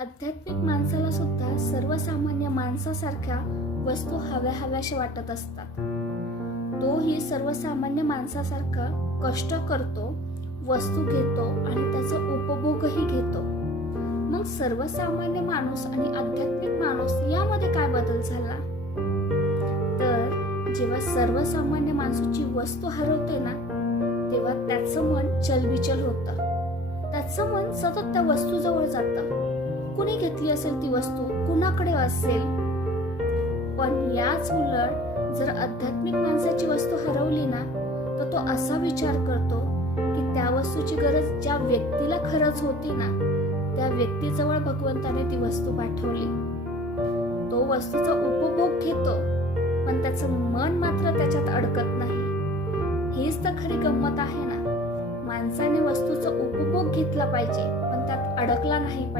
आध्यात्मिक माणसाला सुद्धा सर्वसामान्य माणसासारख्या वस्तू हव्याशा वाटत असतात. तोही सर्वसामान्य माणसासारखा कष्ट करतो, वस्तू घेतो आणि त्याचा उपभोगही घेतो. मग सर्वसामान्य माणूस आणि आध्यात्मिक माणूस यामध्ये काय बदल झाला? तर जेव्हा सर्वसामान्य माणसाची वस्तू हरवते ना, तेव्हा त्याचं मन चलबिचल होतं. त्याचं मन सतत त्या वस्तूजवळ जातं. कुणी घेतली असेल ती वस्तू, कुणाकडे असेल. पण याच उलट जर आध्यात्मिक माणसाची वस्तू हरवली ना, तर तो असा विचार करतो की त्या वस्तूची गरज ज्या व्यक्तीला खरंच होती ना, त्या व्यक्तीजवळ भगवंताने ती वस्तू पाठवली. तो वस्तूचा उपभोग घेतो, पण त्याचं मन मात्र त्याच्यात अडकत नाही. हीच तर खरी गंमत आहे ना. माणसाने वस्तूचा उपभोग घेतला पाहिजे, पण त्यात अडकला नाही पाहिजे.